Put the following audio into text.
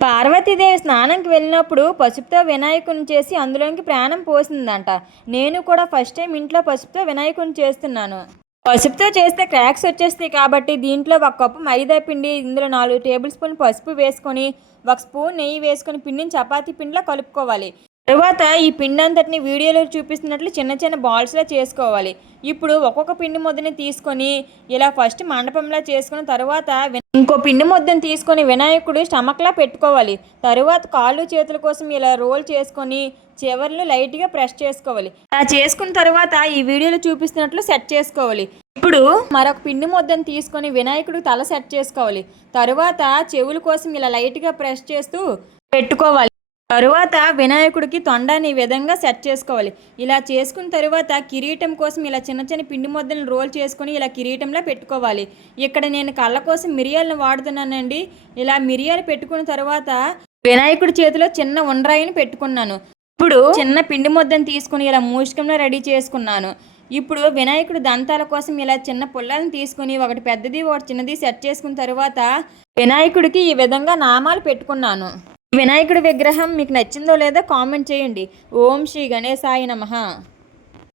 పార్వతీదేవి స్నానంకి వెళ్ళినప్పుడు పసుపుతో వినాయకుడిని చేసి అందులోకి ప్రాణం పోసిందంట. నేను కూడా ఫస్ట్ టైం ఇంట్లో పసుపుతో వినాయకుడిని చేస్తున్నాను. పసుపుతో చేస్తే క్రాక్స్ వచ్చేస్తాయి కాబట్టి దీంట్లో ఒక కప్పు మైదా పిండి, ఇందులో 4 టేబుల్ స్పూన్ పసుపు వేసుకొని, ఒక స్పూన్ నెయ్యి వేసుకొని పిండిని చపాతీ పిండిలా కలుపుకోవాలి. తరువాత ఈ పిండి అంతటిని వీడియోలో చూపిస్తున్నట్లు చిన్న చిన్న బాల్స్లా చేసుకోవాలి. ఇప్పుడు ఒక్కొక్క పిండి ముద్దని తీసుకొని ఇలా ఫస్ట్ మండపంలా చేసుకుని తర్వాత ఇంకో పిండి ముద్దని తీసుకొని వినాయకుడు స్టమక్లా పెట్టుకోవాలి. తరువాత కాళ్ళు చేతుల కోసం ఇలా రోల్ చేసుకొని చివర్లు లైట్గా ప్రెస్ చేసుకోవాలి. అలా చేసుకున్న తర్వాత ఈ వీడియోలో చూపిస్తున్నట్లు సెట్ చేసుకోవాలి. ఇప్పుడు మరొక పిండి ముద్దని తీసుకొని వినాయకుడు తల సెట్ చేసుకోవాలి. తరువాత చెవుల కోసం ఇలా లైట్గా ప్రెస్ చేస్తూ పెట్టుకోవాలి. తరువాత వినాయకుడికి తొండాన్ని ఈ విధంగా సెట్ చేసుకోవాలి. ఇలా చేసుకున్న తరువాత కిరీటం కోసం ఇలా చిన్న చిన్న పిండి ముద్దలను రోల్ చేసుకొని ఇలా కిరీటంలో పెట్టుకోవాలి. ఇక్కడ నేను కళ్ళ కోసం మిరియాలను వాడుతున్నానండి. ఇలా మిరియాలు పెట్టుకున్న తర్వాత వినాయకుడి చేతిలో చిన్న ఉండ్రాయిని పెట్టుకున్నాను. ఇప్పుడు చిన్న పిండి ముద్దను తీసుకుని ఇలా మూషికంలో రెడీ చేసుకున్నాను. ఇప్పుడు వినాయకుడి దంతాల కోసం ఇలా చిన్న పుల్లలను తీసుకుని ఒకటి పెద్దది ఒకటి చిన్నది సెట్ చేసుకున్న తర్వాత వినాయకుడికి ఈ విధంగా నామాలు పెట్టుకున్నాను. వినాయకుడి విగ్రహం మీకు నచ్చిందో లేదో కామెంట్ చేయండి. ఓం శ్రీ గణేశాయ నమః.